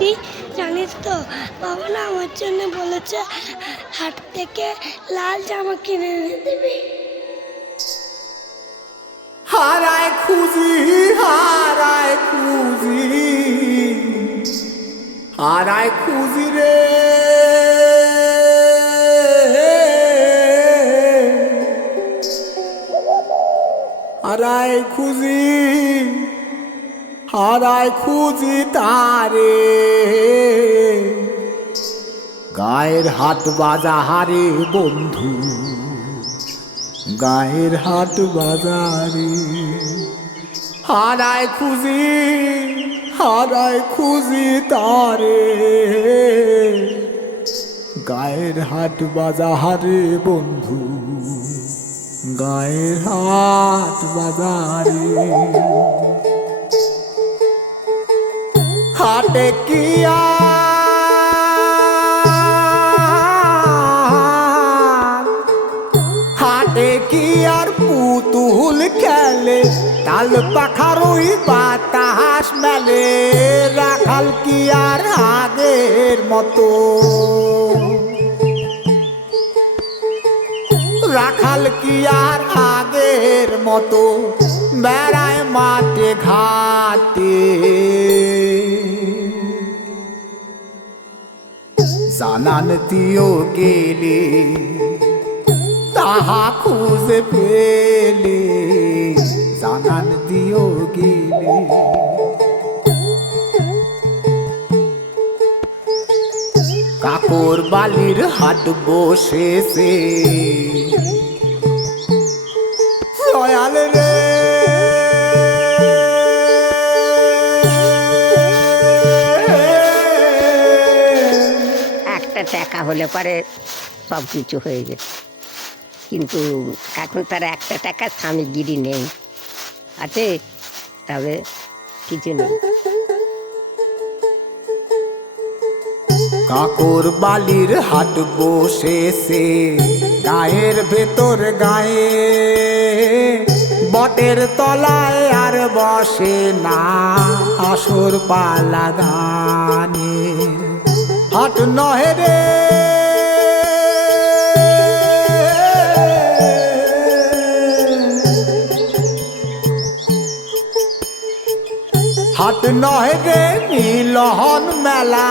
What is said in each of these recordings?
দিদি জানিস তো, বাবা না আমার জন্য বলেছে হাট থেকে লাল জামা কিনে এনে দেবে। হারায় খুঁজি হারায় খুঁজি হারায় খুঁজি রে হারায় খুঁজি হারায় খুঁজি তারে গায়ের হাট বাজারে বন্ধু গায়ের হাট বাজারে হারায় খুঁজি তারে গায়ের হাট বাজারে বন্ধু গায়ের হাট বাজারে হাটে কি হাটে কি আর পুতুল খেলে তাল পাখারই বাতাস মেলে রাখাল কি আর আগের মতো রাখাল কি আর আগের মতো বেড়ায় মাঠে ঘাটে জানান দিও গেলে তাহা খুঁজে পেলে জানান দিও গেলে কাকর বালির হাট বসেছে দয়াল রে একটা টাকা হলে পরে সব কিছু হয়ে যেত, কিন্তু এখন তার একটা টাকা স্বামীগিরি নেই, আছে তবে কিছু নেই। কাকর বালির হাট বসেছে গায়ের ভেতর গায়ে বটের তলায় আর বসে না আসর পালা গানে হাট নহে রে হাট নহে রে মিলন মেলা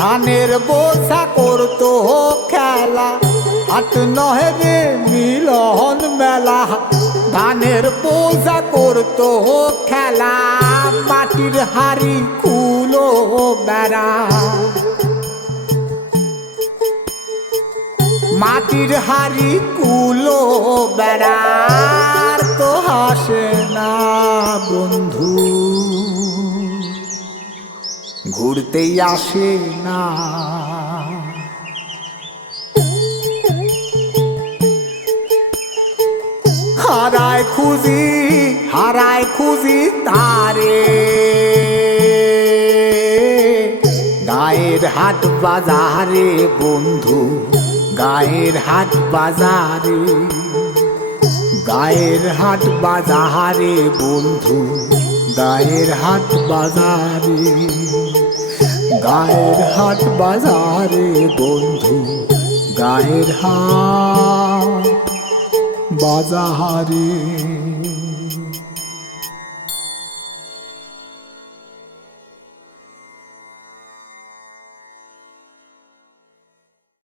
ধানের বোঝা করতো খেলা হাট নহে রে মিলন মেলা ধানের বোঝা করতো খেলা মাটির হাড়ি কুলো বেড়া মাটির হাড়ি কুলো বেড়ার তো হাসে না বন্ধু ঘুরতেই আসে না হারায় খুঁজি তারে গায়ের হাট বাজারে বন্ধু গায়ের হাট বাজারে গায়ের হাট বাজারে বন্ধু গায়ের হাট বাজারে গায়ের হাট বাজারে বন্ধু গায়ের হাট বাজারে।